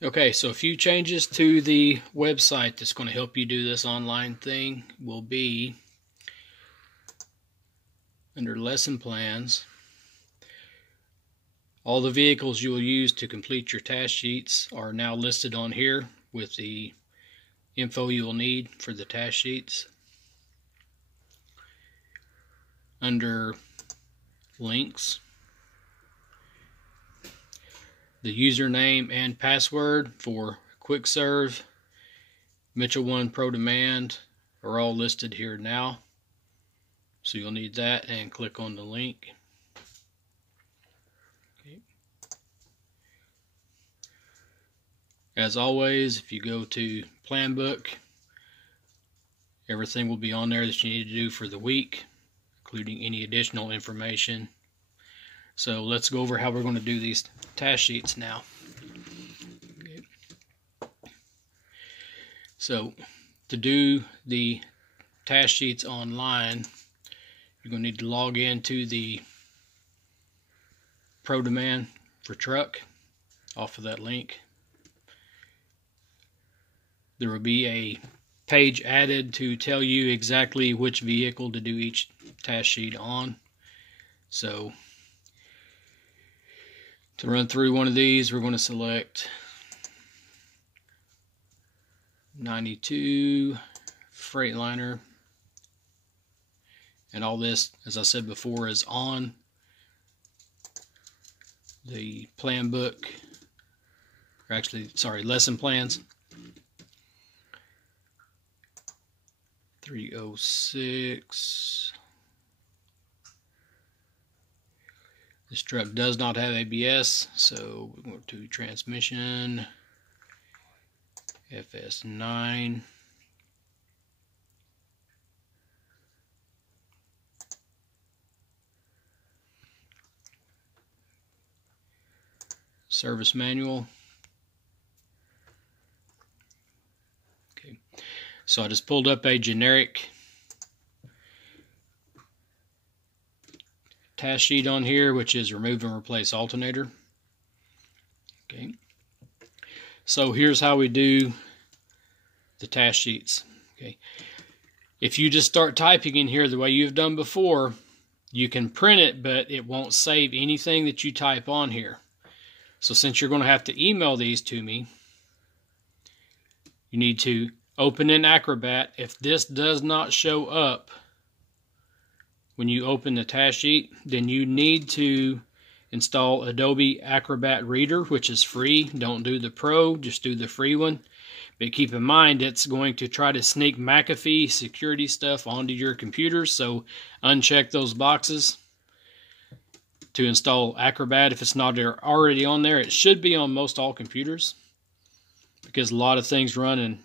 Okay, so a few changes to the website that's going to help you do this online thing will be under lesson plans. All the vehicles you will use to complete your task sheets are now listed on here with the info you will need for the task sheets. Under links, the username and password for QuickServe, Mitchell 1 ProDemand are all listed here now. So you'll need that and click on the link. Okay. As always, if you go to Planbook, everything will be on there that you need to do for the week, including any additional information. So let's go over how we're going to do these task sheets now. Okay. So to do the task sheets online, you're going to need to log into the ProDemand for truck off of that link. There will be a page added to tell you exactly which vehicle to do each task sheet on. So to run through one of these, we're going to select 92 Freightliner, and all this, as I said before, is on the plan book, or actually, sorry, lesson plans. 306. This truck does not have ABS, so we're going to transmission, FS9. Service manual. Okay, so I just pulled up a generic task sheet on here, which is remove and replace alternator. Okay, so here's how we do the task sheets. Okay, if you just start typing in here the way you've done before, you can print it, but it won't save anything that you type on here. So since you're going to have to email these to me, you need to open in Acrobat. If this does not show up when you open the task sheet, then you need to install Adobe Acrobat Reader, which is free. Don't do the Pro, just do the free one. But keep in mind, it's going to try to sneak McAfee security stuff onto your computer, so uncheck those boxes to install Acrobat. If it's not already on there, it should be on most all computers, because a lot of things run in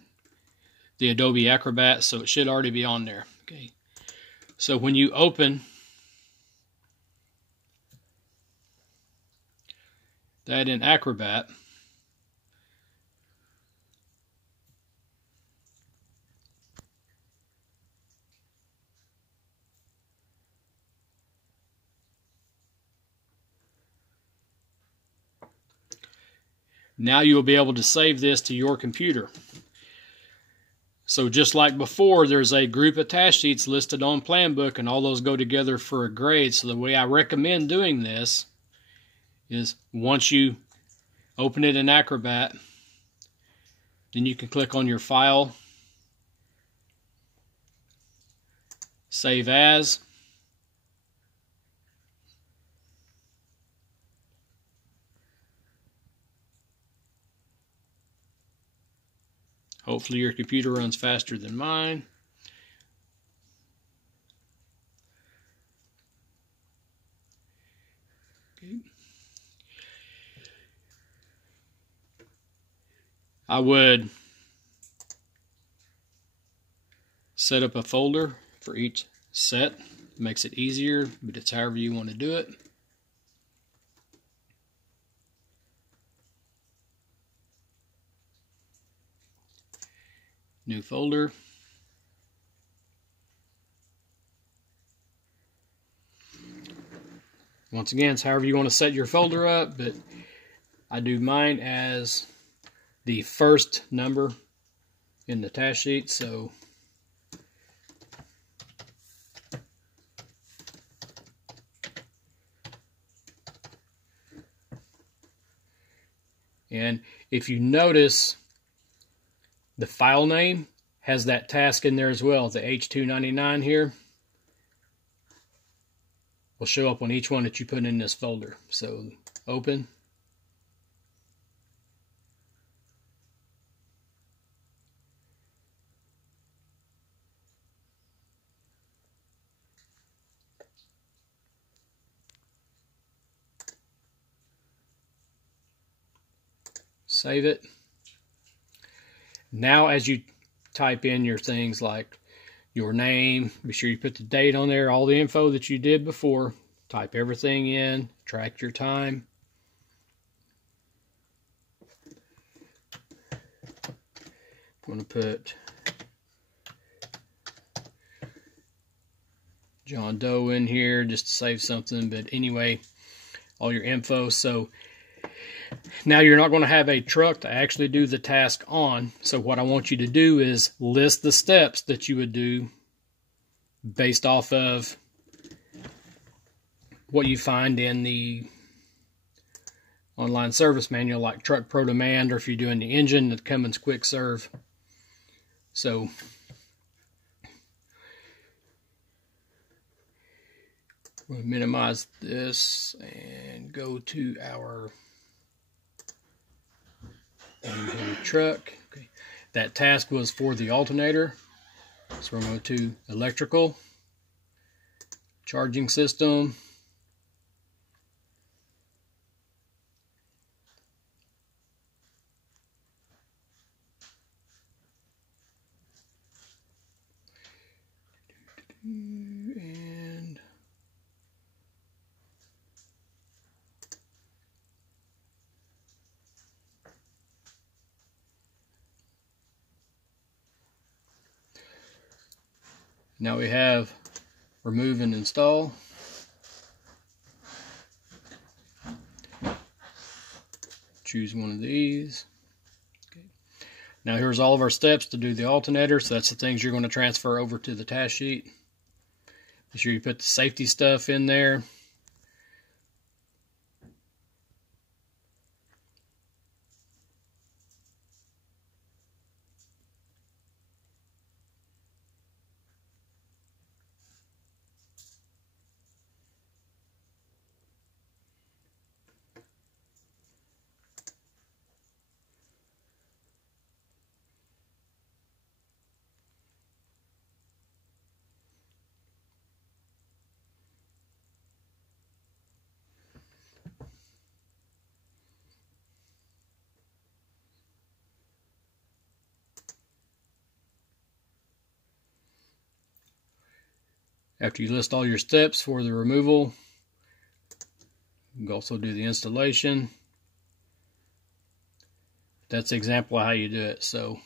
the Adobe Acrobat, so it should already be on there. Okay, so when you open that in Acrobat, now you will be able to save this to your computer. So just like before, there's a group of task sheets listed on Planbook, and all those go together for a grade. So the way I recommend doing this is once you open it in Acrobat, then you can click on your file, save as, hopefully your computer runs faster than mine. Okay. I would set up a folder for each set. It makes it easier, but it's however you want to do it. New folder. Once again, it's however you want to set your folder up, but I do mine as the first number in the task sheet. So and if you notice, the file name has that task in there as well. The H299 here will show up on each one that you put in this folder. So open. Save it. Now as you type in your things like your name, be sure you put the date on there, all the info that you did before. Type everything in, track your time. I'm going to put John Doe in here just to save something, but anyway, all your info. So now you're not going to have a truck to actually do the task on. So what I want you to do is list the steps that you would do based off of what you find in the online service manual, like Truck Pro Demand, or if you're doing the engine, the Cummins Quick Serve. So we'll minimize this and go to our truck. Okay. That task was for the alternator. So we're going to go to electrical, charging system, and now we have remove and install. Choose one of these. Okay. Now here's all of our steps to do the alternator. So that's the things you're going to transfer over to the task sheet. Be sure you put the safety stuff in there. After you list all your steps for the removal, you can also do the installation. That's an example of how you do it. So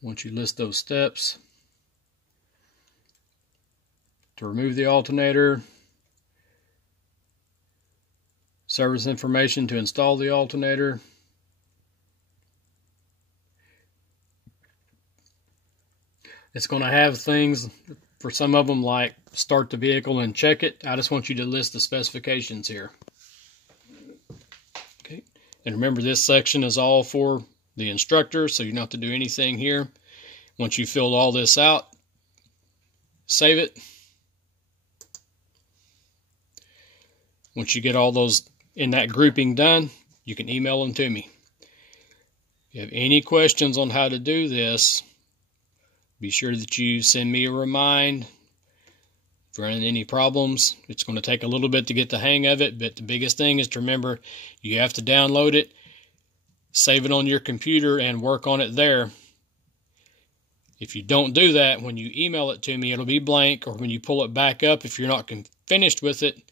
once you list those steps, to remove the alternator, service information to install the alternator, it's going to have things for some of them like start the vehicle and check it. I just want you to list the specifications here. Okay, and remember this section is all for the instructor, so you don't have to do anything here. Once you filled all this out, save it. Once you get all those in that grouping done, you can email them to me. If you have any questions on how to do this, be sure that you send me a remind. If you're running any problems, it's going to take a little bit to get the hang of it, but the biggest thing is to remember you have to download it, save it on your computer, and work on it there. If you don't do that, when you email it to me, it'll be blank, or when you pull it back up, if you're not finished with it,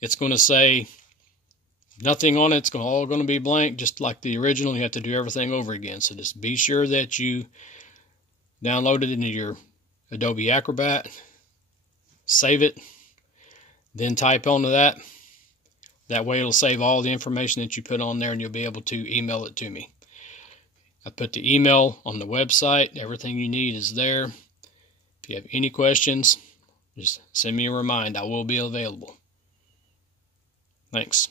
it's going to say nothing on it. It's all going to be blank, just like the original. You have to do everything over again. So just be sure that you download it into your Adobe Acrobat, save it, then type onto that That way it'll save all the information that you put on there, and you'll be able to email it to me. I put the email on the website. Everything you need is there. If you have any questions, just send me a reminder. I will be available. Thanks.